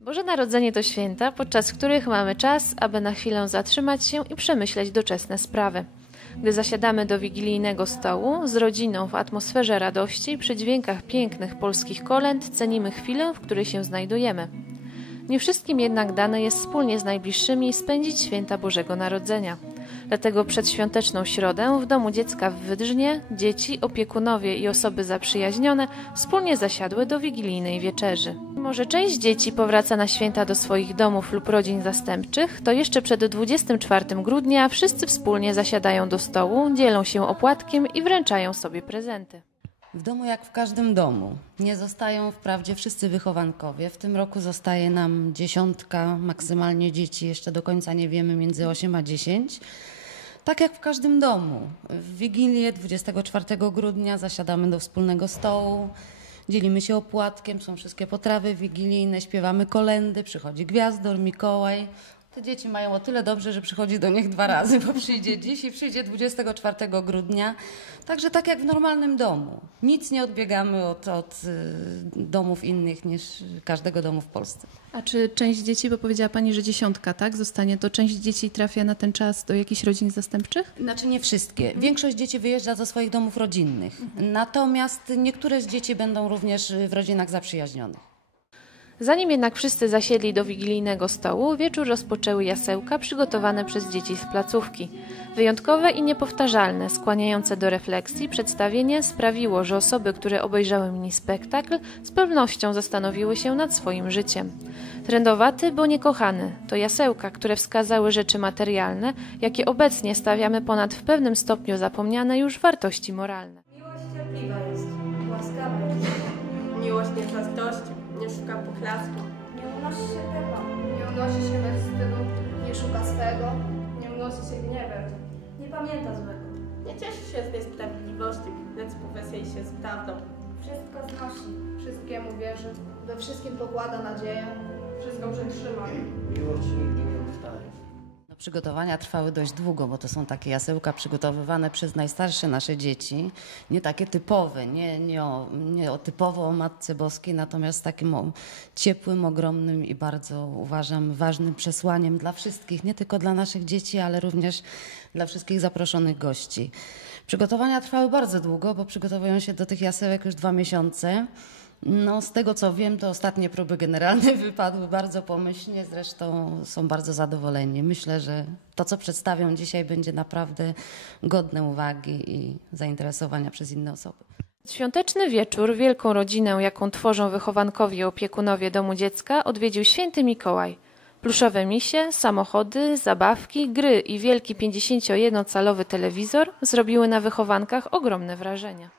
Boże Narodzenie to święta, podczas których mamy czas, aby na chwilę zatrzymać się i przemyśleć doczesne sprawy. Gdy zasiadamy do wigilijnego stołu z rodziną w atmosferze radości, przy dźwiękach pięknych polskich kolęd, cenimy chwilę, w której się znajdujemy. Nie wszystkim jednak dane jest wspólnie z najbliższymi spędzić święta Bożego Narodzenia. Dlatego przedświąteczną środę w domu dziecka w Wydrzynie dzieci, opiekunowie i osoby zaprzyjaźnione wspólnie zasiadły do wigilijnej wieczerzy. Może część dzieci powraca na święta do swoich domów lub rodzin zastępczych, to jeszcze przed 24 grudnia wszyscy wspólnie zasiadają do stołu, dzielą się opłatkiem i wręczają sobie prezenty. W domu jak w każdym domu. Nie zostają wprawdzie wszyscy wychowankowie. W tym roku zostaje nam dziesiątka, maksymalnie dzieci, jeszcze do końca nie wiemy, między 8 a 10. Tak jak w każdym domu. W Wigilię 24 grudnia zasiadamy do wspólnego stołu, dzielimy się opłatkiem, są wszystkie potrawy wigilijne, śpiewamy kolendy, przychodzi gwiazdor, Mikołaj. Te dzieci mają o tyle dobrze, że przychodzi do nich dwa razy, bo przyjdzie dziś i przyjdzie 24 grudnia. Także tak jak w normalnym domu. Nic nie odbiegamy od, od y, domów innych niż każdego domu w Polsce. A czy część dzieci, bo powiedziała Pani, że dziesiątka, tak, zostanie, to część dzieci trafia na ten czas do jakichś rodzin zastępczych? Znaczy nie wszystkie. Większość dzieci wyjeżdża do swoich domów rodzinnych. Natomiast niektóre z dzieci będą również w rodzinach zaprzyjaźnionych. Zanim jednak wszyscy zasiedli do wigilijnego stołu, wieczór rozpoczęły jasełka przygotowane przez dzieci z placówki. Wyjątkowe i niepowtarzalne, skłaniające do refleksji przedstawienie sprawiło, że osoby, które obejrzały mini spektakl, z pewnością zastanowiły się nad swoim życiem. Trendowaty, bo niekochany to jasełka, które wskazały rzeczy materialne, jakie obecnie stawiamy ponad w pewnym stopniu zapomniane już wartości moralne. Miłość cierpliwa jest, łaskawa jest. Miłość nie nie szuka poklasku. Nie unosi się pycha, nie unosi się bez wstydu, nie szuka swego, Nie unosi się gniewem, nie pamięta złego. Nie cieszy się z niesprawiedliwości, lecz powesie się z prawdą. wszystko znosi, wszystkiemu wierzy, we wszystkim pokłada nadzieję, wszystko przetrzyma. Miłość nigdy nie ustaje. Przygotowania trwały dość długo, bo to są takie jasełka przygotowywane przez najstarsze nasze dzieci. Nie takie typowe, nie, nie, o, nie o typowo o Matce Boskiej, natomiast takim ciepłym, ogromnym i bardzo uważam ważnym przesłaniem dla wszystkich, nie tylko dla naszych dzieci, ale również dla wszystkich zaproszonych gości. Przygotowania trwały bardzo długo, bo przygotowują się do tych jasełek już dwa miesiące. No, z tego co wiem, to ostatnie próby generalne wypadły bardzo pomyślnie, zresztą są bardzo zadowoleni. Myślę, że to, co przedstawią dzisiaj, będzie naprawdę godne uwagi i zainteresowania przez inne osoby. Świąteczny wieczór, wielką rodzinę, jaką tworzą wychowankowie i opiekunowie domu dziecka, odwiedził święty Mikołaj. Pluszowe misie, samochody, zabawki, gry i wielki 51-calowy telewizor zrobiły na wychowankach ogromne wrażenie.